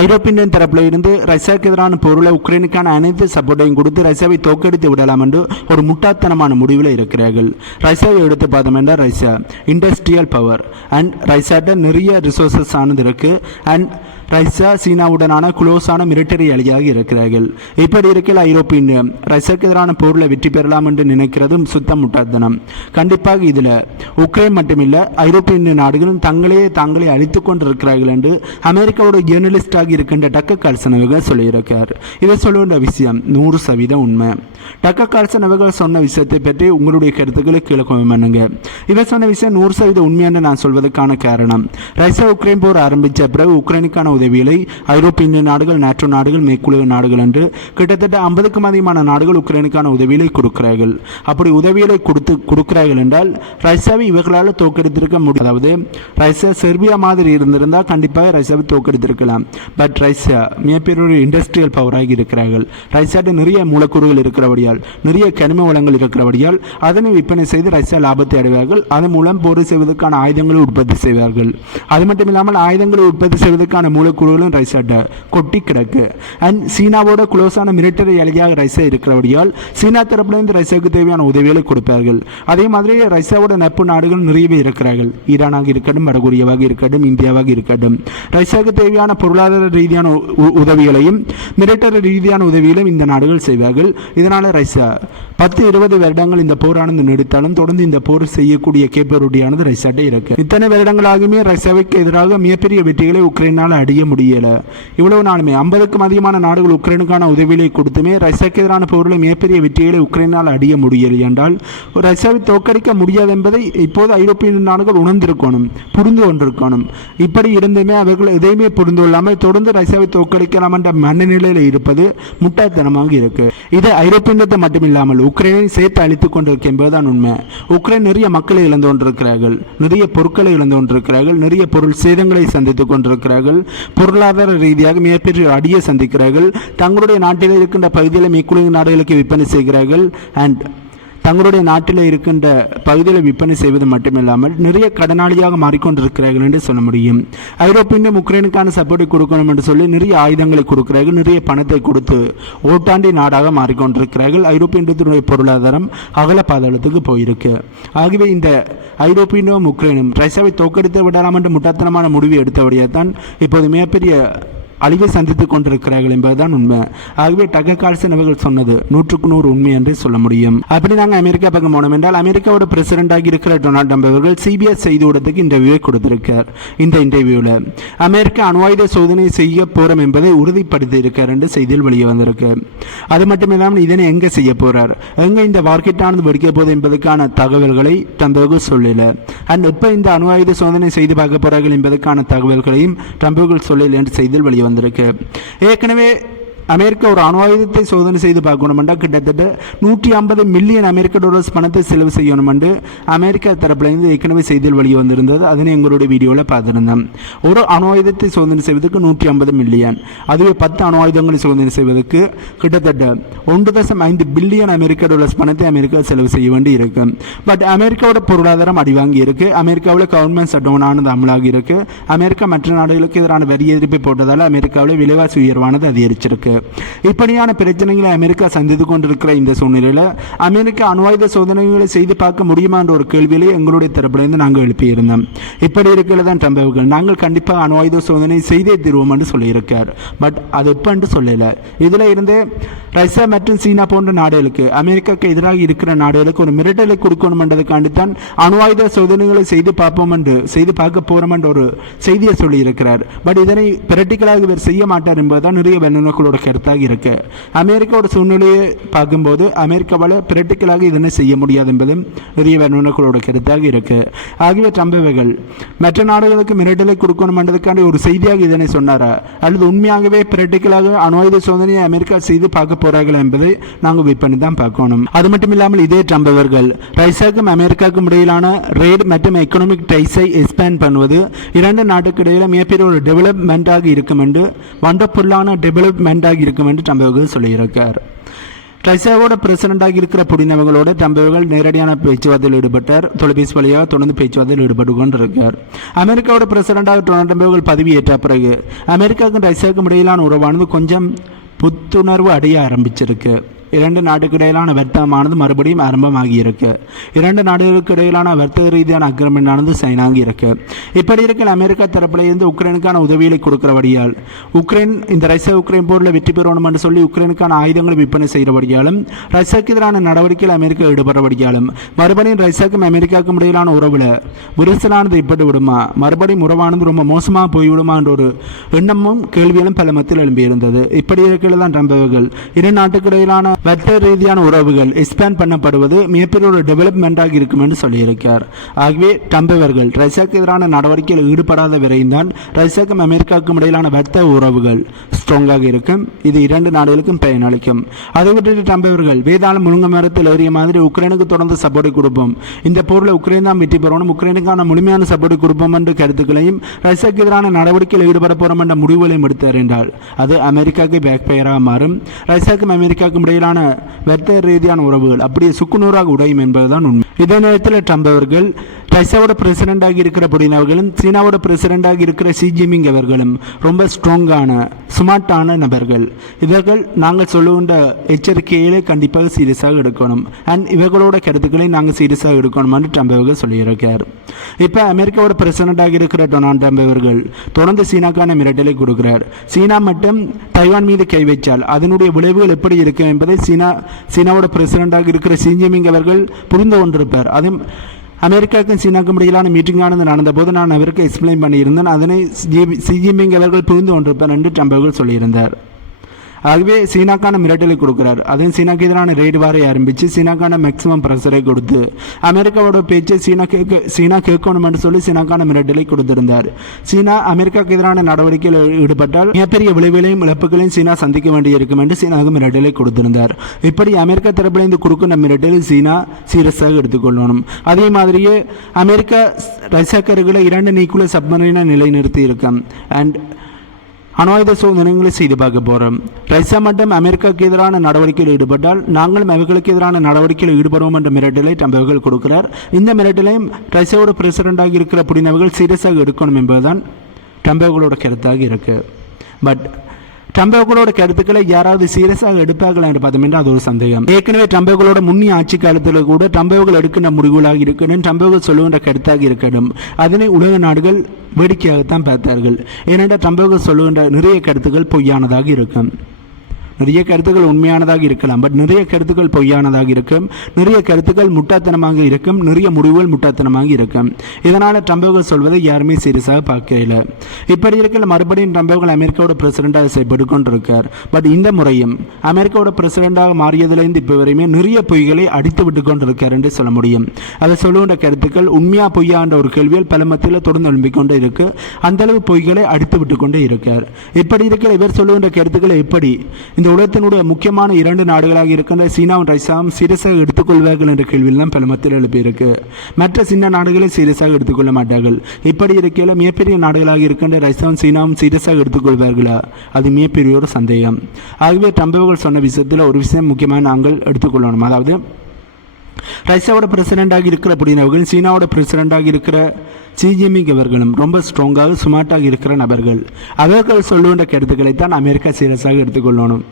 ஐரோப்பிய தரப்பில் இருந்து ரஷ்யாவுக்கு எதிரான போரில் உக்ரைனுக்கான அனைத்து சப்போர்ட்டையும் கொடுத்து ரஷ்யாவை தோற்கடித்து விடலாம் என்று ஒரு முட்டாள்தனமான முடிவில் இருக்கிறார்கள். ரஷ்யாவை எடுத்து பார்த்தோம் என்றால் ரஷ்யா இண்டஸ்ட்ரியல் பவர் அண்ட் ரஷ்யாட்ட நிறைய ரிசோர்சஸ் ஆனது இருக்கு அண்ட் ரஷ்யா சீனாவுடனான குளோஸான மிலிட்டரி அலியாக இருக்கிறார்கள். இப்படி இருக்கையில் ஐரோப்பிய ரஷ்யாவுக்கு எதிரான போரில் வெற்றி பெறலாம் என்று நினைக்கிறதும் சுத்தம் முட்டாள்தனம். கண்டிப்பாக இதில் உக்ரைன் மட்டுமில்லை ஐரோப்பிய நாடுகளும் தாங்களே அழித்துக் கொண்டிருக்கிறார்கள் என்று அமெரிக்காவோட ஜேர்னலிஸ்டாக இருக்கின்ற டக்கர் கார்ல்சன் அவர்கள் சொல்லியிருக்கார். இதை சொல்லுகின்ற விஷயம் 100% உண்மை. டக்கர் கார்ல்சன் அவர்கள் சொன்ன விஷயத்தை பற்றி உங்களுடைய கருத்துக்களை கீழே கமெண்ட் பண்ணுங்க. இவர் சொன்ன விஷயம் 100% உண்மை என்று நான் சொல்வதற்கான காரணம், ரஷ்யா உக்ரைன் போர் ஆரம்பித்த பிறகு உக்ரைனுக்கான உதவிகளை ஐரோப்பிய நாடுகள், நேட்டோ நாடுகள், மேற்குலக நாடுகள் என்று கிட்டத்தட்ட 50க்கும் அதிகமான நாடுகள் உக்ரைனுக்கான உதவிகளை கொடுக்கிறார்கள். அப்படி உதவிகளை கொடுக்கிறார்கள் என்றால் ரஷ்யாவை இவர்களால் தோற்கடித்திருக்க முடியும். அதாவது ரஷ்யா செர்பியா மாதிரி இருந்திருந்தால் கண்டிப்பாக ரஷ்யாவை தோற்கடித்திருக்கலாம். பட் ரஷ்யா மிகப்பெரிய ஒரு இண்டஸ்ட்ரியல் பவராக இருக்கிறார்கள். ரஷ்யாட்ட நிறைய மூலக்கூறுகள் இருக்கிறபடியால், நிறைய கனிம வளங்கள் இருக்கிறபடியால் அதனை விற்பனை செய்து ரஷ்யா லாபத்தை அடைவார்கள். அதன் மூலம் போர் செய்வதற்கான ஆயுதங்களை உற்பத்தி செய்வார்கள். அது மட்டும் இல்லாமல் ஆயுதங்களை உற்பத்தி செய்வதற்கான மூலக்கூறுகளும் ரஷ்யாட்ட கொட்டி கிடக்கு. அண்ட் சீனாவோட குளோஸான மிலிட்டரி அலியாக ரஷ்யா இருக்கிறபடியால் சீனா தரப்பிலிருந்து ரஷ்யாவுக்கு தேவையான உதவிகளை கொடுப்பார்கள். அதே மாதிரி ரஷ்யாவோட நட்பு நாடுகள் நிறையவே இருக்கிறார்கள். ஈரானாக இருக்கட்டும், வடகொரியாவாக இருக்கட்டும், இந்தியாவாக இருக்கட்டும். ரஷ்யாவுக்கு தேவையான பொருளாதார ரீதியான உதவிகளையும் மிலிட்டரி ரீதியான உதவிகளையும் இந்த நாடுகள் செய்வார்கள். இதனால ரஷ்யா 10-20 வருடங்கள் இந்த போரானது நீடித்தாலும் தொடர்ந்து இந்த போர் செய்யக்கூடிய கேப்பபிலிட்டியானது ரஷ்யாட்ட இருக்கு. இத்தனை வருடங்களாகவே ரஷ்யாவுக்கு எதிராக மிகப்பெரிய வெற்றிகளை உக்ரைனால் அடைய முடியல. இவ்வளவு நாளுமே 50க்கும் அதிகமான நாடுகள் உக்ரைனுக்கான உதவிகளை கொடுத்துமே ரஷ்யாவுக்கு எதிரான போரில் மிகப்பெரிய வெற்றிகளை உக்ரைனால் அடைய முடியலை என்றால் ரஷ்யாவை தோற்கடிக்க முடியாது என்பதை இப்போது ஐரோப்பிய நாடுகள் உணர்ந்திருக்கணும், புரிந்து கொண்டிருக்கணும். இப்படி இருந்துமே அவர்கள் எதையுமே புரிந்து கொள்ளாமல் தொடர்ந்து ரஷ்யாவை தோற்கடிக்கலாம் என்ற மனநிலையில் இருப்பது முட்டாள்தனமாக இருக்கு. இது ஐரோப்பியத்தை மட்டுமில்லாமல் உக்ரைனை சேர்த்து அழித்துக் கொண்டிருக்க என்பதுதான் உண்மை. உக்ரைன் நிறைய மக்களை இழந்து கொண்டிருக்கிறார்கள், நிறைய பொருட்களை இழந்து கொண்டிருக்கிறார்கள், நிறைய பொருள் சேதங்களை சந்தித்துக் கொண்டிருக்கிறார்கள், பொருளாதார ரீதியாக மிகப்பெரிய அடியை சந்திக்கிறார்கள். தங்களுடைய நாட்டில் இருக்கின்ற பகுதியில் மேற்குலக நாடுகளுக்கு விற்பனை செய்கிறார்கள் அண்ட் தங்களுடைய நாட்டில் இருக்கின்ற பகுதியில் விற்பனை செய்வது மட்டுமில்லாமல் நிறைய கடனாளியாக மாறிக்கொண்டிருக்கிறார்கள் என்று சொல்ல முடியும். ஐரோப்பிய உக்ரைனுக்கான சப்போர்ட்டை கொடுக்கணும் என்று சொல்லி நிறைய ஆயுதங்களை கொடுக்கிறார்கள், நிறைய பணத்தை கொடுத்து ஓட்டாண்டி நாடாக மாறிக்கொண்டிருக்கிறார்கள். ஐரோப்பிய பொருளாதாரம் அகல பாதாளத்துக்கு போயிருக்கு. ஆகவே இந்த ஐரோப்பியனும் உக்ரைனும் ரஷ்யாவை தோற்கடித்து விடலாம் என்று முட்டாள்தனமான முடிவை எடுத்தபடியாக தான் இப்போது மிகப்பெரிய அழிவை சந்தித்துக் கொண்டிருக்கிறார்கள் என்பதுதான் உண்மை. ஆகவே டக்கர் கார்ல்சன் அவர்கள் சொன்னது 100% உண்மை என்று சொல்ல முடியும். அப்படி நாங்கள் அமெரிக்கா பக்கம் போனோம் என்றால் அமெரிக்காவோட பிரசிடென்டாக இருக்கிற டொனால்ட் ட்ரம்ப் அவர்கள் சிபிஎஸ் செய்திக்கூடத்துக்கு இன்டர்வியூவை கொடுத்திருக்கார். இந்த இன்டர்வியூவில் அமெரிக்கா அணுவாயுத சோதனை செய்ய போறோம் என்பதை உறுதிப்படுத்தி இருக்கார் என்று செய்தியில் வெளியே வந்திருக்கு. அது மட்டுமில்லாமல் இதனை எங்கே செய்ய போறார், எங்கே இந்த வார்க்கெட்டானது வெடிக்க போகுது என்பதற்கான தகவல்களை ட்ரம்ப் சொல்லல. அண்ட் எப்ப இந்த அணுவாயுத சோதனை செய்து பார்க்க போறார்கள் என்பதற்கான தகவல்களையும் ட்ரம்ப் சொல்லல என்று செய்தியில் வெளியே வந்திருக்கு. ஏற்கனவே அமெரிக்கா ஒரு அணுவாயுதத்தை சோதனை செய்து பார்க்கணும் என்றால் கிட்டத்தட்ட 150 மில்லியன் அமெரிக்க டாலர்ஸ் பணத்தை செலவு செய்யணும் என்று அமெரிக்கா தரப்பிலிருந்து ஏற்கனவே செய்தியில் வெளியே வந்திருந்தது. அதனை எங்களுடைய வீடியோவில் பார்த்திருந்தோம். ஒரு அணுவாயுதத்தை சோதனை செய்வதற்கு 150 மில்லியன், அதுவே 10 அணுவாயுதங்களை சோதனை செய்வதற்கு கிட்டத்தட்ட 1.5 பில்லியன் அமெரிக்க டாலர்ஸ் பணத்தை அமெரிக்கா செலவு செய்ய வேண்டி இருக்கு. பட் அமெரிக்காவோட பொருளாதாரம் அடிவாங்கி இருக்கு. அமெரிக்காவில் கவர்மெண்ட் ஷட்டவுன் ஆனது அமலாகி இருக்கு. அமெரிக்கா மற்ற நாடுகளுக்கு எதிரான வரி எதிர்ப்பை போட்டதால் அமெரிக்காவில் விலைவாசி உயர்வானது அதிகரிச்சிருக்கு. இப்படியான பிரச்சனைகளை அமெரிக்கா சந்தித்துக் கொண்டிருக்கிற இந்த சூழ்நிலையில் அமெரிக்கா அணுவாயுத சோதனைகளை செய்து பார்க்க முடியுமா என்ற ஒரு கேள்வியை எங்களுடைய தரப்பிலிருந்து நாங்கள் எழுப்பியிருந்தோம். இப்படி இருக்கிறது தான் ட்ரம்ப் அவர்கள் நாங்கள் கண்டிப்பாக அணுவாயுத சோதனை செய்தே தருவோம் என்று சொல்லியிருக்கார். பட் அது எப்போ என்று சொல்லல. இதில் இருந்து ரஷ்யா மற்றும் சீனா போன்ற நாடுகளுக்கு, அமெரிக்காவுக்கு எதிராக இருக்கிற நாடுகளுக்கு ஒரு மிரட்டலை கொடுக்கணும் என்றதுக்காண்டித்தான் அணுவாயுத சோதனைகளை செய்து பார்க்க போறோம் என்ற ஒரு செய்தியை சொல்லியிருக்கிறார். பட் இதனை பிராக்டிகலாக இவர் செய்ய மாட்டார் என்பதுதான் நிறைய வல்லுநர்களோட கருத்தாக இருக்கு. அமெரிக்காவோட சூழ்நிலையை பார்க்கும்போது அமெரிக்காவால் பிராக்டிகலாக இதனை செய்ய முடியாது என்பதும் நிறைய வல்லுநர்களோட கருத்தாக இருக்கு. ஆகிய ட்ரம்ப் அவர்கள் மற்ற நாடுகளுக்கு மிரட்டலை கொடுக்கணும் என்றதுக்காண்டி ஒரு செய்தியாக இதனை சொன்னாரா அல்லது உண்மையாகவே பிராக்டிகலாக அணுவாயுத சோதனையை அமெரிக்கா செய்து பார்க்க போறார்கள் என்பதை நாங்கள் வெயிட் பண்ணி தான் பார்க்கணும். அது மட்டும் இல்லாமல் இதே ட்ரம்ப் அவர்கள் ரஷ்யாவுக்கும் அமெரிக்காவுக்கும் இடையிலான ரேட் மற்றும் எக்கனாமிக் டைஸை எக்ஸ்பேண்ட் பண்ணுவது இரண்டு நாட்டுக்கு இடையில மிகப்பெரிய ஒரு டெவலப்மெண்டாக இருக்கும் என்று, வண்டர்ஃபுல்லான டெவலப்மெண்டாக இருக்கும் என்று ட்ரம்ப் அவர்கள் சொல்லியிருக்கார். ரஷ்யாவோட பிரசிடண்டாக இருக்கிற புடின் அவர்களோட ட்ரம்ப் அவர்கள் நேரடியான பேச்சுவார்த்தையில் ஈடுபட்டார். தொலைபேசி வழியாக தொடர்ந்து பேச்சுவார்த்தையில் ஈடுபட்டு கொண்டிருக்கார். அமெரிக்காவோட பிரசிடண்டாக டொனால்ட் ட்ரம்ப் அவர்கள் பதவியேற்ற பிறகு அமெரிக்காவுக்கும் ரஷ்யாவுக்கும் இடையிலான உறவானது கொஞ்சம் புத்துணர்வு அடைய ஆரம்பிச்சிருக்கு. இரண்டு நாட்டுக்கு இடையிலான வர்த்தகமானது மறுபடியும் ஆரம்பமாகியிருக்கு. இரண்டு நாடுகளுக்கு இடையிலான வர்த்தக ரீதியான அக்ரிமெண்டானது சைன் ஆகியிருக்கு. இப்படி இருக்க அமெரிக்கா தரப்பிலிருந்து உக்ரைனுக்கான உதவிகளை கொடுக்கிறபடியால் உக்ரைன் இந்த ரஷ்யா உக்ரைன் போரில் வெற்றி பெறணும் என்று சொல்லி உக்ரைனுக்கான ஆயுதங்களை விற்பனை செய்கிறபடியாலும் ரஷ்யாவுக்கு எதிரான நடவடிக்கையில் அமெரிக்கா ஈடுபடுறபடியாலும் மறுபடியும் ரஷ்யாவுக்கும் அமெரிக்காவுக்கும் இடையிலான உறவில் விரிசலானது இப்படி விடுமா, மறுபடியும் உறவானது ரொம்ப மோசமாக போய்விடுமா என்ற ஒரு எண்ணமும் கேள்விகளும் பல மத்தியில் எழும்பியிருந்தது. இப்படி இருக்கிறது தான் ட்ரம்ப் அவர்கள் இரு நாட்டுக்கு இடையிலான வர்த்தக ரீதியான உறவுகள் எக்ஸ்பேண்ட் பண்ணப்படுவது மிகப்பெரிய ஒரு டெவலப்மெண்டாக இருக்கும் என்று சொல்லியிருக்கார். ஆகவே ட்ரம்ப் அவர்கள் ரஷ்யாவுக்கு எதிரான நடவடிக்கையில் ஈடுபடாத வரையும் ரஷ்யாவுக்கும் அமெரிக்காவுக்கும் இடையிலான வர்த்தக உறவுகள் ஸ்ட்ராங்காக இருக்கும். இது இரண்டு நாடுகளுக்கும் பயனளிக்கும். அதை விட்டு ட்ரம்ப் அவர்கள் வேதாளம் முழுங்க மரத்தில் ஏறிய மாதிரி உக்ரைனுக்கு தொடர்ந்து சப்போர்ட் கொடுப்போம், இந்த போரில் உக்ரைன் தான் வெற்றி பெறணும், உக்ரைனுக்கான முழுமையான சப்போர்ட் கொடுப்போம் என்ற கருத்துக்களையும் ரஷ்யாவுக்கு எதிரான நடவடிக்கையில் ஈடுபட போறோம் என்ற முடிவுகளையும் எடுத்தார் என்றால் அது அமெரிக்காவுக்கு பேக் ஃபயராக மாறும். ரஷ்யாவுக்கும் அமெரிக்காவுக்கும் இடையிலான வர்த்தக ரீதியான உறவுகள் அப்படியே சுக்குநூறாக உடையும் என்பதுதான் உண்மை. இதே நேரத்தில் ட்ரம்ப் அவர்கள் ரஷ்யாவோட பிரசிடண்டாக இருக்கிற புடின் அவர்களும் சீனாவோட பிரசிடண்டாக இருக்கிற ஷி ஜின்பிங் அவர்களும் ரொம்ப ஸ்ட்ராங்கான ஸ்மார்ட்டான நபர்கள். இவர்கள் நாங்கள் சொல்லுகின்ற எச்சரிக்கையிலே கண்டிப்பாக சீரியஸாக எடுக்கணும் அண்ட் இவர்களோட கருத்துக்களை நாங்கள் சீரியஸாக எடுக்கணும் என்று ட்ரம்ப் அவர்கள் சொல்லியிருக்கார். இப்போ அமெரிக்காவோட பிரசிடண்டாக இருக்கிற டொனால்ட் ட்ரம்ப் அவர்கள் தொடர்ந்து சீனாக்கான மிரட்டலை கொடுக்கிறார். சீனா மட்டும் தைவான் மீது கை வைத்தால் அதனுடைய விளைவுகள் எப்படி இருக்கும் என்பதை சீனாவோட பிரசிடண்டாக இருக்கிற ஷி ஜின்பிங் அவர்கள் புரிந்து கொண்டிருப்பார். அதுவும் அமெரிக்காவுக்கும் சீனாவுக்கும் இடையிலான மீட்டிங்கானது நடந்தபோது நான் அவருக்கு எக்ஸ்பிளைன் பண்ணியிருந்தேன். அதனை ஷி ஜின்பிங் அவர்கள் புரிந்து கொண்டிருப்பார் என்று ட்ரம்ப் அவர்கள் சொல்லியிருந்தார். ஆகவே சீனாக்கான மிரட்டலை கொடுக்கிறார். அதையும் சீனாக்கு எதிரான ரெய்டு வாரை ஆரம்பித்து சீனாக்கான மேக்சிமம் ப்ரெஷரை கொடுத்து அமெரிக்காவோட பேச்சை சீனா கேட்கணும் என்று சொல்லி சீனாக்கான மிரட்டலை கொடுத்திருந்தார். சீனா அமெரிக்காவுக்கு எதிரான நடவடிக்கையில் ஈடுபட்டால் மிகப்பெரிய விளைவுகளையும் இழப்புகளையும் சீனா சந்திக்க வேண்டியிருக்கும் என்று சீனாவுக்கு மிரட்டலை கொடுத்திருந்தார். இப்படி அமெரிக்கா தரப்பிலிருந்து கொடுக்கின்ற மிரட்டலை சீனா சீரியஸாக எடுத்துக்கொள்ளணும். அதே மாதிரியே அமெரிக்கா ரஷ்யாக்கர்களை 2 நியூக்ளியர் சப்மரீனை நிலைநிறுத்தி இருக்கும் அண்ட் அணுஆயுத சோதனைகளை செய்து பார்க்க போகிறோம். ரஷ்யா மற்றும் அமெரிக்காவுக்கு எதிரான நடவடிக்கையில் ஈடுபட்டால் நாங்களும் அவர்களுக்கு எதிரான நடவடிக்கையில் ஈடுபடுவோம் என்ற மிரட்டலை ட்ரம்ப் அவர்கள் கொடுக்கிறார். இந்த மிரட்டலையும் ரஷ்யாவோட பிரசிடண்டாக இருக்கிற புடின் அவர்கள் சீரியஸாக எடுக்கணும் என்பதுதான் ட்ரம்ப் அவர்களோட கருத்தாக இருக்கு. பட் ட்ரம்ப் அவர்களோட கருத்துக்களை யாராவது சீரியஸாக எடுப்பார்கள் என்று பார்த்தோம் அது ஒரு சந்தேகம். ஏற்கனவே ட்ரம்ப் அவர்களோட முன்னிய ஆட்சி காலத்தில் கூட ட்ரம்ப் அவர்கள் எடுக்கின்ற முடிவுகளாக இருக்கணும், ட்ரம்ப் அவர்கள் சொல்லுகின்ற கருத்தாக இருக்கணும், அதனை உலக நாடுகள் வேடிக்கையாகத்தான் பார்த்தார்கள். ஏனென்றால் ட்ரம்ப் அவர்கள் சொல்லுகின்ற நிறைய கருத்துக்கள் பொய்யானதாக இருக்கும். நிறைய கருத்துக்கள் உண்மையானதாக இருக்கலாம், பட் நிறைய கருத்துக்கள் பொய்யானதாக இருக்கும், நிறைய கருத்துக்கள் முட்டாத்தனமாக இருக்கும், நிறைய முடிவுகள் முட்டாத்தனமாக இருக்கும். இதனால் ட்ரம்ப் அவர்கள் சொல்வதை யாருமே சீரியஸாக பார்க்கல. இப்படி இருக்கிற மறுபடியும் ட்ரம்ப் அவர்கள் அமெரிக்காவோட பிரசிடண்டாக செயல்பட்டு கொண்டிருக்கார். பட் இந்த முறையும் அமெரிக்காவோட பிரசிடண்டாக மாறியதிலிருந்து இப்போ வரையுமே நிறைய பொய்களை அடித்து விட்டு கொண்டிருக்கார் என்று சொல்ல முடியும். அதை சொல்லுகின்ற கருத்துக்கள் உண்மையா பொய்யா என்ற ஒரு கேள்வியில் பல மத்தியில் தொடர்ந்து எழும்பிக்கொண்டே இருக்கு. அந்த அளவு பொய்களை அடித்து விட்டு கொண்டே இருக்கார். இப்படி இருக்கிற இவர் சொல்லுகின்ற கருத்துக்களை எப்படி இந்த உலகத்தினுடைய முக்கியமான 2 நாடுகளாக இருக்கின்ற சீனாவும் ரஷ்யாவும் சீரியஸாக எடுத்துக்கொள்வார்கள் என்ற கேள்வியில் தான் பல மத்தியில் எழுப்பியிருக்கு. மற்ற சின்ன நாடுகளை சீரியஸாக எடுத்துக்கொள்ள மாட்டார்கள். இப்படி இருக்கையில் மிகப்பெரிய நாடுகளாக இருக்கின்ற ரஷ்யாவும் சீனாவும் சீரியஸாக எடுத்துக்கொள்வார்களா, அது மிகப்பெரிய ஒரு சந்தேகம். ஆகவே ட்ரம்ப் அவர்கள் சொன்ன விஷயத்தில் ஒரு விஷயம் முக்கியமாக நாங்கள் எடுத்துக்கொள்ளணும். அதாவது ரஷ்யாவோட பிரசிடண்டாக இருக்கிற புடின் அவர்கள் சீனாவோட பிரசிடண்டாக இருக்கிற ஷி ஜின்பிங் அவர்களும் ரொம்ப ஸ்ட்ராங்காக ஸ்மார்ட்டாக இருக்கிற நபர்கள். அவர்கள் சொல்லுகின்ற கருத்துக்களை தான் அமெரிக்கா சீரியஸாக எடுத்துக்கொள்ளணும்.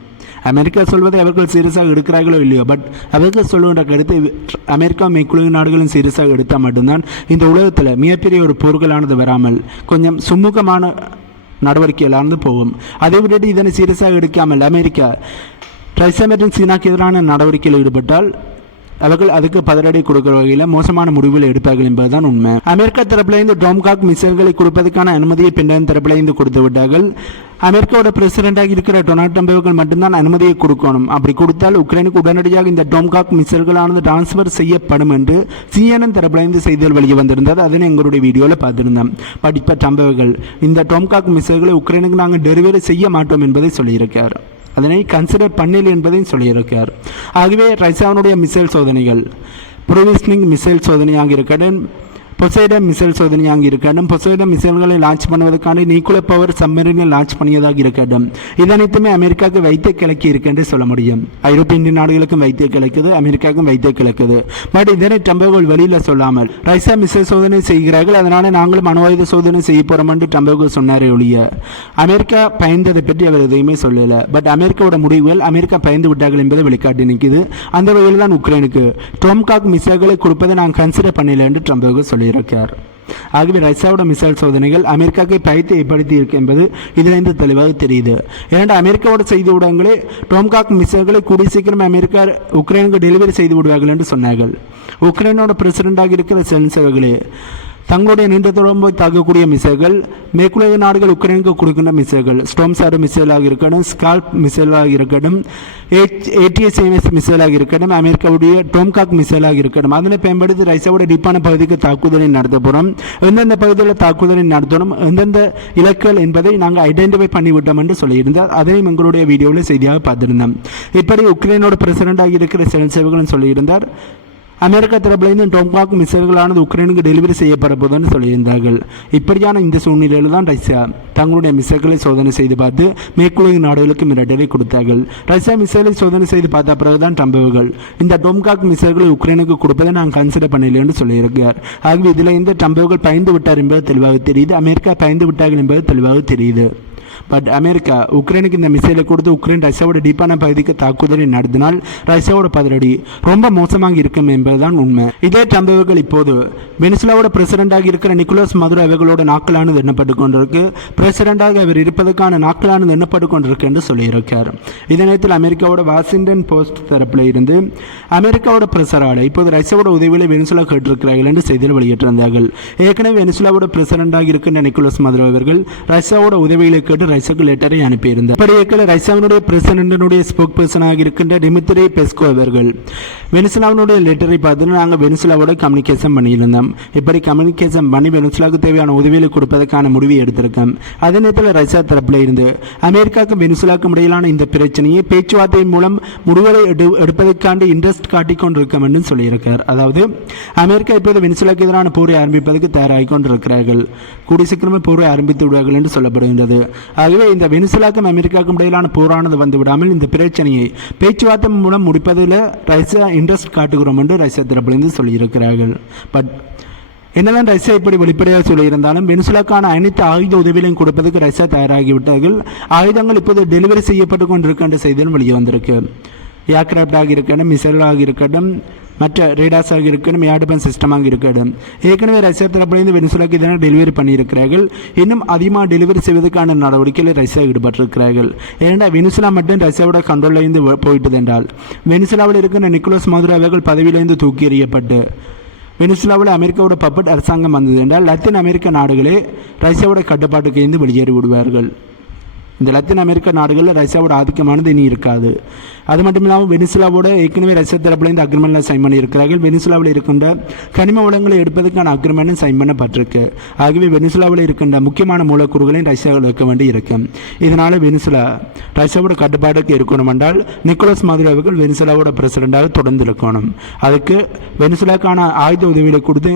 அமெரிக்கா சொல்வதை அவர்கள் சீரியஸாக எடுக்கிறார்களோ இல்லையோ, பட் அவர்கள் சொல்லுகின்ற கருத்தை அமெரிக்கா மேற்குலக நாடுகளும் சீரியஸாக எடுத்தால் மட்டும்தான் இந்த உலகத்தில் மிகப்பெரிய ஒரு போர்களானது வராமல் கொஞ்சம் சுமூகமான நடவடிக்கைகளானது போகும். அதை விட்டுட்டு இதனை சீரியஸாக எடுக்காமல் அமெரிக்கா ரஷ்யா மற்றும் சீனாக்கு எதிரான நடவடிக்கையில் ஈடுபட்டால் அவர்கள் அதுக்கு பதிலடி கொடுக்கிற வகையில் மோசமான முடிவுகளை எடுப்பார்கள் என்பதுதான் உண்மை. அமெரிக்கா தரப்பிலிருந்து டோம்காக் மிசைல்களை கொடுப்பதற்கான அனுமதியை பென்டகன் தரப்பிலிருந்து கொடுத்து விட்டார்கள். அமெரிக்காவோட பிரசிடண்டாக இருக்கிற டொனால்ட் ட்ரம்ப் அவர்கள் மட்டும்தான் அனுமதியை கொடுக்கணும். அப்படி கொடுத்தால் உக்ரைனுக்கு உடனடியாக இந்த டோம்காக் மிசைல்களானது டிரான்ஸ்ஃபர் செய்யப்படும் என்று CNN தரப்பிலிருந்து செய்திகள் வெளியே வந்திருந்தது. அதனை எங்களுடைய வீடியோவில் பார்த்திருந்தோம். பட் இப்போ ட்ரம்ப் அவர்கள் இந்த டோம்காக் மிசைல்களை உக்ரைனுக்கு நாங்கள் டெலிவரி செய்ய மாட்டோம் என்பதை சொல்லியிருக்கார். அதனை கன்சிடர் பண்ணல என்பதையும் சொல்லியிருக்கார். ஆகவே ரஷ்யாவினுடைய மிசைல் சோதனைகள் ப்ரொவிஷனிங் மிசைல் சோதனையாக இருக்கட்டும், பொசைடன் மிசைல் சோதனையாக இருக்கட்டும், பொசைடன் மிசைல்களை லான்ச் பண்ணுவதற்கான நியூக்ளியர் பவர் சப்மரீனை லான்ச் பண்ணியதாக இருக்கட்டும், இது அனைத்துமே அமெரிக்காவுக்கு வைத்திய கிழக்கு இருக்குன்னு சொல்ல முடியும். ஐரோப்பிய நாடுகளுக்கும் வைத்திய கிழக்குது, அமெரிக்காவுக்கும் வைத்திய கிழக்குது. பட் இதனை ட்ரம்பர்கள் வெளியில் சொல்லாமல் ரஷ்யா மிசைல் சோதனை செய்கிறார்கள், அதனால நாங்களும் அணு ஆயுத சோதனை செய்ய போறோம் என்று ட்ரம்பர்கள் சொன்னாரே ஒழிய அமெரிக்கா பயந்ததை பற்றி அவர் எதையுமே சொல்லல. பட் அமெரிக்காவோட முடிவுகள் அமெரிக்கா பயந்து விட்டார்கள் என்பதை வெளிக்காட்டி நிற்குது. அந்த வகையில் தான் உக்ரைனுக்கு டொம்காக் மிசைல்களை கொடுப்பதை நான் கன்சிடர் பண்ணல என்று ட்ரம்பர்கள் சொல்லியிருக்கார். ஆகவே ரஷ்யாவோட மிசைல் சோதனைகள் அமெரிக்காவை பயத்தை ஏற்படுத்தி இருக்கு என்பது இதிலிருந்து தெளிவாக தெரியுது. ஏன்னா அமெரிக்காவோட செய்தி ஊடகங்களே டொம்காக் மிசைல்களை கூடிய சீக்கிரம் அமெரிக்கா உக்ரைனுக்கு டெலிவரி செய்து விடுவார்கள் என்று சொன்னார்கள். உக்ரைனோட பிரசிடண்டாக இருக்கிற செல்சவர்களே தங்களுடைய நீண்ட தொடர்பு தாக்கக்கூடிய மிசைல்கள், மேற்குலக நாடுகள் உக்ரைனுக்கு கொடுக்கின்ற மிசைல்கள், ஸ்டோம் சார் மிசைலாக இருக்கட்டும், ஸ்கால்ப் மிசைலாக இருக்கட்டும், ATACMS மிசைலாக இருக்கட்டும், அமெரிக்காவுடைய டோம்காக் மிசைலாக இருக்கட்டும், அதனை பயன்படுத்தி ரஷ்யாவோட டீப்பான பகுதிக்கு தாக்குதலை நடத்த போகிறோம். எந்தெந்த பகுதியில் தாக்குதலை நடத்தணும், எந்தெந்த இலக்குகள் என்பதை நாங்கள் ஐடென்டிஃபை பண்ணிவிட்டோம் என்று சொல்லியிருந்தார். அதையும் எங்களுடைய வீடியோவில் செய்தியாக பார்த்திருந்தோம். இப்படி உக்ரைனோட பிரசிடண்டாக இருக்கிற செல்சேவர்களும் சொல்லியிருந்தார். அமெரிக்கா தரப்பிலிருந்து டொம்காக் மிசைல்களானது உக்ரைனுக்கு டெலிவரி செய்யப்பட போதுன்னு சொல்லியிருந்தார்கள். இப்படியான இந்த சூழ்நிலையில் தான் ரஷ்யா தங்களுடைய மிசைல்களை சோதனை செய்து பார்த்து மேற்குலக நாடுகளுக்கு மிரட்டலை கொடுத்தார்கள். ரஷ்யா மிசைலை சோதனை செய்து பார்த்த பிறகுதான் ட்ரம்பர்கள் இந்த டொம்காக் மிசைல்களை உக்ரைனுக்கு கொடுப்பதை நான் கன்சிடர் பண்ணல என்று சொல்லியிருக்கிறார். ஆகவே இதில் இந்த ட்ரம்பர்கள் பயந்து விட்டார் என்பது தெளிவாக தெரியுது, அமெரிக்கா பயந்து விட்டார்கள் என்பது தெளிவாக தெரியுது. பட் அமெரிக்கா உக்ரைனுக்கு இந்த மிசைலை கொடுத்து உக்ரைன் ரஷ்யாவோட டீப்பான பகுதிக்கு தாக்குதலை நடத்தினால் ரஷ்யாவோட பதிலடி ரொம்ப மோசமாக இருக்கும் என்பதுதான் உண்மை. இதே ட்ரம்பர்கள் இப்போது வெனிசுலாவோட பிரசிடண்டாக இருக்கிற நிக்கோலஸ் மதுரோ அவர்களோட நாட்களானது எண்ணப்பட்டு கொண்டிருக்கு, பிரசிடண்டாக அவர் இருப்பதற்கான நாட்களானது எண்ணப்பட்டு கொண்டிருக்கு என்று சொல்லியிருக்கார். இதே நேரத்தில் அமெரிக்காவோட வாஷிங்டன் போஸ்ட் தரப்பில் இருந்து அமெரிக்காவோட பிரசரால இப்போது ரஷ்யாவோட உதவியில் வெனிசுலா கேட்டிருக்கிறார்கள் என்று செய்தியில் வெளியிட்டிருந்தார்கள். ஏற்கனவே வெனிசுலாவோட பிரசிடண்டாக இருக்கின்ற நிக்கோலஸ் மதுரோ அவர்கள் ரஷ்யாவோட உதவிகளை கேட்டு ரஷ்யாவுக்கு லெட்டரை அனுப்பியிருந்தார். இப்படி ரஷ்யாவினுடைய பிரசிடன்டினுடைய ஸ்போக் பர்சனாக இருக்கின்ற டிமித்ரி பெஸ்கோ அவர்கள் வெனிசுலாவினுடைய லெட்டரை பார்த்து நாங்கள் வெனிசுலாவோட கம்யூனிகேஷன் பண்ணியிருந்தோம். இப்படி கம்யூனிகேஷன் பண்ணி வெனிசுலாவுக்கு தேவையான உதவிகளை கொடுப்பதற்கான முடிவை எடுத்திருக்கோம். அதே நேரத்தில் ரஷ்யா தரப்பில் இருந்து அமெரிக்காவுக்கும் வெனிசுலாவுக்கும் இடையிலான இந்த பிரச்சனையை பேச்சுவார்த்தையின் மூலம் முடிவுகளை எடுப்பதற்கான இன்ட்ரெஸ்ட் காட்டிக் கொண்டிருக்கோம் என்று சொல்லியிருக்கார். அதாவது அமெரிக்கா இப்போது வெனிசுலாவுக்கு எதிரான போரை ஆரம்பிப்பதற்கு தயாராகி கொண்டிருக்கிறார்கள், கூடிய சீக்கிரமே போரை ஆரம்பித்து விடுவார்கள் என்று சொல்லப்படுகின்றது. ஆகவே இந்த வெனிசுலாக்கும் அமெரிக்காவுக்கும் இடையிலான போரானது வந்துவிடாமல் இந்த பிரச்சனையை பேச்சுவார்த்தை மூலம் முடிப்பதில் ரஷ்யா இன்ட்ரெஸ்ட் காட்டுகிறோம் என்று ரஷ்யா தரப்பிலிருந்து சொல்லியிருக்கிறார்கள். பட் என்னதான் ரஷ்யா இப்படி வெளிப்படையாக சொல்லியிருந்தாலும் வெனிசுலாக்கான அனைத்து ஆயுத உதவிகளையும் கொடுப்பதற்கு ரஷ்யா தயாராகிவிட்டார்கள். ஆயுதங்கள் இப்போது டெலிவரி செய்யப்பட்டு கொண்டிருக்கின்ற செய்திகள் வெளியே வந்திருக்கு. ஏர்கிராஃப்டாக இருக்கட்டும், மிசைலாக இருக்கட்டும், மற்ற ரேடாஸாக இருக்கட்டும், ஏர் டிஃபென்ஸ் சிஸ்டமாக இருக்கட்டும், ஏற்கனவே ரஷ்யா தரப்பிலிருந்து வெனிசுலாக்கு இதனால் டெலிவரி பண்ணியிருக்கிறார்கள். இன்னும் அதிகமாக டெலிவரி செய்வதற்கான நடவடிக்கையில் ரஷ்யா ஈடுபட்டிருக்கிறார்கள். ஏன்னா வெனிசுலா மட்டும் ரஷ்யாவோட கண்ட்ரோலிருந்து போயிட்டது என்றால் வெனிசுலாவில் இருக்கிற நிக்கோலஸ் மதுரோ அவர்கள் பதவியிலிருந்து தூக்கி எறியப்பட்டு வெனிசுலாவில் அமெரிக்காவோட பப்பட் அரசாங்கம் வந்தது என்றால் லத்தீன் அமெரிக்க நாடுகளே ரஷ்யாவோட கட்டுப்பாட்டுக்கு இருந்து வெளியேறி விடுவார்கள். இந்த லத்தீன் அமெரிக்க நாடுகளில் ரஷ்யாவோட ஆதிக்கமானது இனி இருக்காது. அது மட்டும் இல்லாமல் வெனிசுலாவோட ஏற்கனவே ரஷ்யா தரப்புலேருந்து அக்ரிமெண்ட்டில் சைன் பண்ணியிருக்கிறார்கள். வெனிசுலாவில் இருக்கின்ற கனிம வளங்களை எடுப்பதற்கான அக்ரிமெண்ட்டும் சைன் பண்ணப்பட்டிருக்கு. ஆகவே வெனிசுலாவில் இருக்கின்ற முக்கியமான மூலக்கூறுகளையும் ரஷ்யா எடுக்க வேண்டி இருக்கு. இதனால் வெனிசுலா ரஷ்யாவோட கட்டுப்பாட்டுக்கு இருக்கணும் என்றால் நிக்கோலஸ் மதுரோ அவர்கள் வெனிசுலாவோட பிரசிடண்டாக தொடர்ந்து இருக்கணும். அதுக்கு வெனிசுலாக்கான ஆயுத உதவிகளை கொடுத்து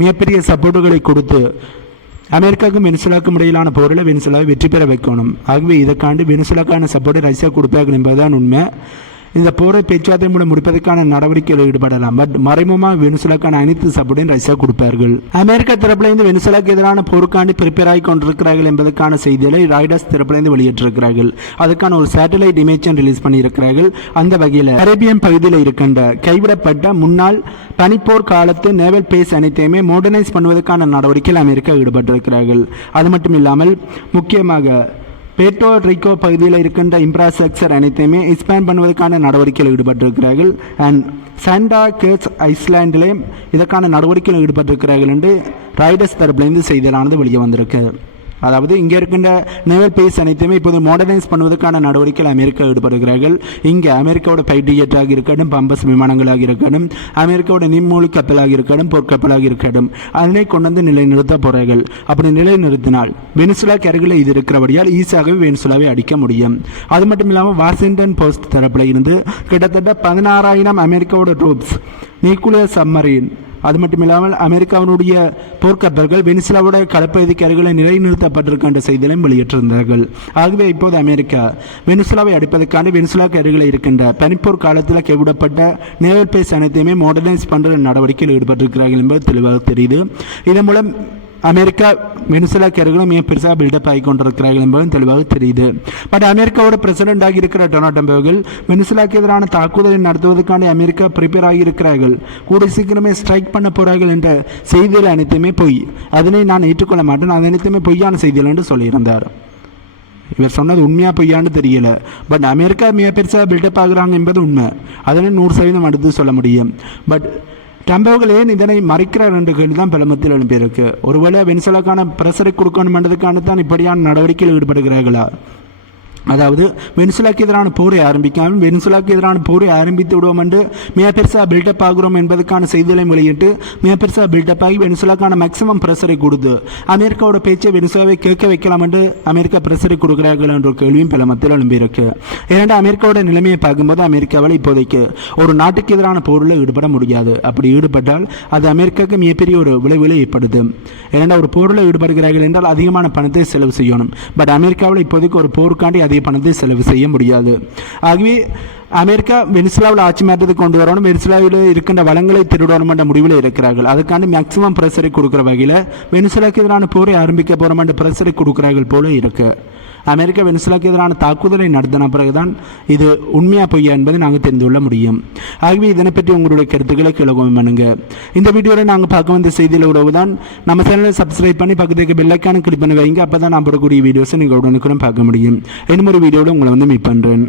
மிகப்பெரிய சப்போர்ட்டுகளை கொடுத்து அமெரிக்காவுக்கும் வெனிசுலாவுக்கும் இடையிலான போரில் வெனிசுலாவை வெற்றி பெற வைக்கணும். ஆகவே இதற்காண்டு வெனிசுலாக்கான சப்போர்ட்டை ரஷ்யா கொடுப்பார்கள் என்பதுதான் உண்மை. இந்த போரை பேச்சுவார்த்தை மூலம் முடிப்பதற்கான நடவடிக்கையில் ஈடுபடலாம். பட் மறைமுகமாக வெனிசுலாக்கான அனைத்து சப்போர்ட்டையும் ரஷ்யா கொடுப்பார்கள். அமெரிக்கா தரப்பிலிருந்து வெனிசுலாக்கு எதிரான போருக்காண்டி ப்ரிப்பேர் ஆகி கொண்டிருக்கிறார்கள் என்பதற்கான செய்திகளை ராய்டர்ஸ் தரப்பிலிருந்து வெளியிட்டிருக்கிறார்கள். அதுக்கான ஒரு சேட்டலைட் இமேஜை ரிலீஸ் பண்ணியிருக்கிறார்கள். அந்த வகையில் அரேபியன் பகுதியில் இருக்கின்ற கைவிடப்பட்ட முன்னாள் பனிப்போர் காலத்து நேவல் பேஸ் அனைத்தையுமே மாடர்னைஸ் பண்ணுவதற்கான நடவடிக்கையில் அமெரிக்கா ஈடுபட்டிருக்கிறார்கள். அது மட்டும் இல்லாமல் முக்கியமாக பேட்டோ ரிக்கோ பகுதியில் இருக்கின்ற இன்ஃப்ராஸ்ட்ரக்சர் அனைத்தையுமே எக்ஸ்பேண்ட் பண்ணுவதற்கான நடவடிக்கையில் ஈடுபட்டிருக்கிறார்கள். அண்ட் சாண்டா கேட்ஸ் ஐஸ்லாண்டிலே இதற்கான நடவடிக்கையில் ஈடுபட்டிருக்கிறார்கள் என்று ராய்டர்ஸ் தரப்பிலிருந்து செய்தியானது வெளியே வந்திருக்கு. அதாவது இங்கே இருக்கின்ற நேவல் பேஸ் அனைத்துமே இப்போது மாடர்னைஸ் பண்ணுவதற்கான நடவடிக்கையில் அமெரிக்கா ஈடுபடுகிறார்கள். இங்கே அமெரிக்காவோட ஃபைட்டர் ஜெட்டாக இருக்கட்டும், பம்பஸ் விமானங்களாக இருக்கட்டும், அமெரிக்காவோட நீர்மூழ்கி கப்பலாக இருக்கட்டும், போர்க்கப்பலாக இருக்கட்டும், அதனை கொண்டு வந்து நிலைநிறுத்த போகிறார்கள். அப்படி நிலைநிறுத்தினால் வெனிசுலா அருகில் இது இருக்கிறபடியால் ஈஸியாகவே வெனிசுலாவை அடிக்க முடியும். அது மட்டும் இல்லாமல் வாஷிங்டன் போஸ்ட் தரப்பில் இருந்து கிட்டத்தட்ட 16,000 அமெரிக்காவோட ட்ரூப்ஸ் நியூக்ளியர் சப்மரீன் அது மட்டும் இல்லாமல் அமெரிக்காவினுடைய போர்க்கப்பல்கள் வெனிசுலாவோட கடற்பகுதிக்கு அருகில் நிலைநிறுத்தப்பட்டிருக்கின்ற செய்திகளையும் வெளியிட்டிருந்தார்கள். ஆகவே இப்போது அமெரிக்கா வெனிசுலாவை அடிப்பதற்கான வெனிசுலாவுக்கு அருகில் இருக்கின்ற பனிப்போர் காலத்தில் கைவிடப்பட்ட நேவல் பேஸ் அனைத்தையுமே மாடர்னைஸ் பண்ணுற நடவடிக்கையில் ஈடுபட்டிருக்கிறார்கள் என்பது தெளிவாக தெரியுது. இதன் மூலம் அமெரிக்கா வெனிசுலாக்கு அருகிலும் மிக பெருசாக பில்டப் ஆகி கொண்டிருக்கிறார்கள் என்பதும் தெளிவாக தெரியுது. பட் அமெரிக்காவோட பிரசிடென்ட் ஆகி இருக்கிற டொனால்ட் ட்ரம்ப் அவர்கள் வெனிசுலாக்கு எதிரான தாக்குதலை நடத்துவதற்கான அமெரிக்கா ப்ரிப்பேர் ஆகி இருக்கிறார்கள், கூட சீக்கிரமே ஸ்ட்ரைக் பண்ண போறார்கள் என்ற செய்திகள் அனைத்துமே பொய், அதனை நான் ஏற்றுக்கொள்ள மாட்டேன், அது அனைத்துமே பொய்யான செய்திகள் என்று சொல்லியிருந்தார். இவர் சொன்னது உண்மையா பொய்யான்னு தெரியல. பட் அமெரிக்கா மிக பெருசாக பில்டப் ஆகுறாங்க என்பது உண்மை, அதனை 100% அடுத்து சொல்ல முடியும். பட் ட்ரம்ப் அவர்கள் ஏன் இதனை மறைக்கிறார் என்ற கேள்வி தான் பலமத்தில் எழுப்பியிருக்கு. ஒருவேளை வெனிசுலாக்கான பிரஷரை கொடுக்கணும் என்றதுக்கான தான் இப்படியான நடவடிக்கையில் ஈடுபடுகிறார்களா? அதாவது வெனிசுலாக்கு எதிரான போரை ஆரம்பிக்காமல் வெனிசுலாக்கு எதிரான போரை ஆரம்பித்து விடுவோம் என்று மிக பெருசாக பில்டப் ஆகிறோம் என்பதற்கான செய்திகளை வெளியிட்டு மிக பெருசாக பில்டப் ஆகி வெனிசுலாக்கான மேக்சிமம் பிரஷரை கொடுத்து அமெரிக்காவோட பேச்சை வெனிசுலாவை கேட்க வைக்கலாம் என்று அமெரிக்கா பிரஷரை கொடுக்கிறார்கள் என்ற கேள்வியும் பல மத்தியில் எழும்பியிருக்கு. ஏனென்றால் அமெரிக்காவோட நிலைமையை பார்க்கும்போது அமெரிக்காவால் இப்போதைக்கு ஒரு நாட்டுக்கு எதிரான போரில் ஈடுபட முடியாது. அப்படி ஈடுபட்டால் அது அமெரிக்காவுக்கு மிகப்பெரிய ஒரு விளைவுகளை ஏற்படுது. ஏனென்றால் ஒரு போரில் ஈடுபடுகிறார்கள் என்றால் அதிகமான பணத்தை செலவு செய்யணும். பட் அமெரிக்காவில் இப்போதைக்கு ஒரு போருக்காண்டி அதிக பணத்தை செலவு செய்ய முடியாது. ஆகவே அமெரிக்கா வெனிசுலாவில் ஆட்சி மாற்றத்தை கொண்டு வரணும், வெனிசுலாவில் இருக்கின்ற வளங்களை திருடணும் என்ற முடிவில் இருக்கிறார்கள். அதுக்காண்டி மேக்சிமம் பிரஷரை கொடுக்குற வகையில் வெனிசுலாக்கு எதிரான போரை ஆரம்பிக்க போகிறோம் என்ற பிரஷரை கொடுக்கிறார்கள் போல இருக்கு. அமெரிக்கா வெனிசுலாக்கு எதிரான தாக்குதலை நடத்தின பிறகுதான் இது உண்மையா பொய்யா என்பதை நாங்கள் தெரிந்து கொள்ள முடியும். ஆகவே இதனை பற்றி உங்களுடைய கருத்துக்களை கிளம்பும் பண்ணுங்க. இந்த வீடியோவில் நாங்கள் பார்க்க வந்த செய்தியில் உறவுதான் நம்ம சேனலை சப்ஸ்கிரைப் பண்ணி பக்கத்துக்கு பெல்லைக்கான கிளிக் பண்ணி வைங்க. அப்போ தான் நான் போடக்கூடிய வீடியோஸை நீங்கள் உடனுக்குடன் பார்க்க முடியும். இன்னும் ஒரு வீடியோவில் உங்களை மீட் பண்ணுறேன்.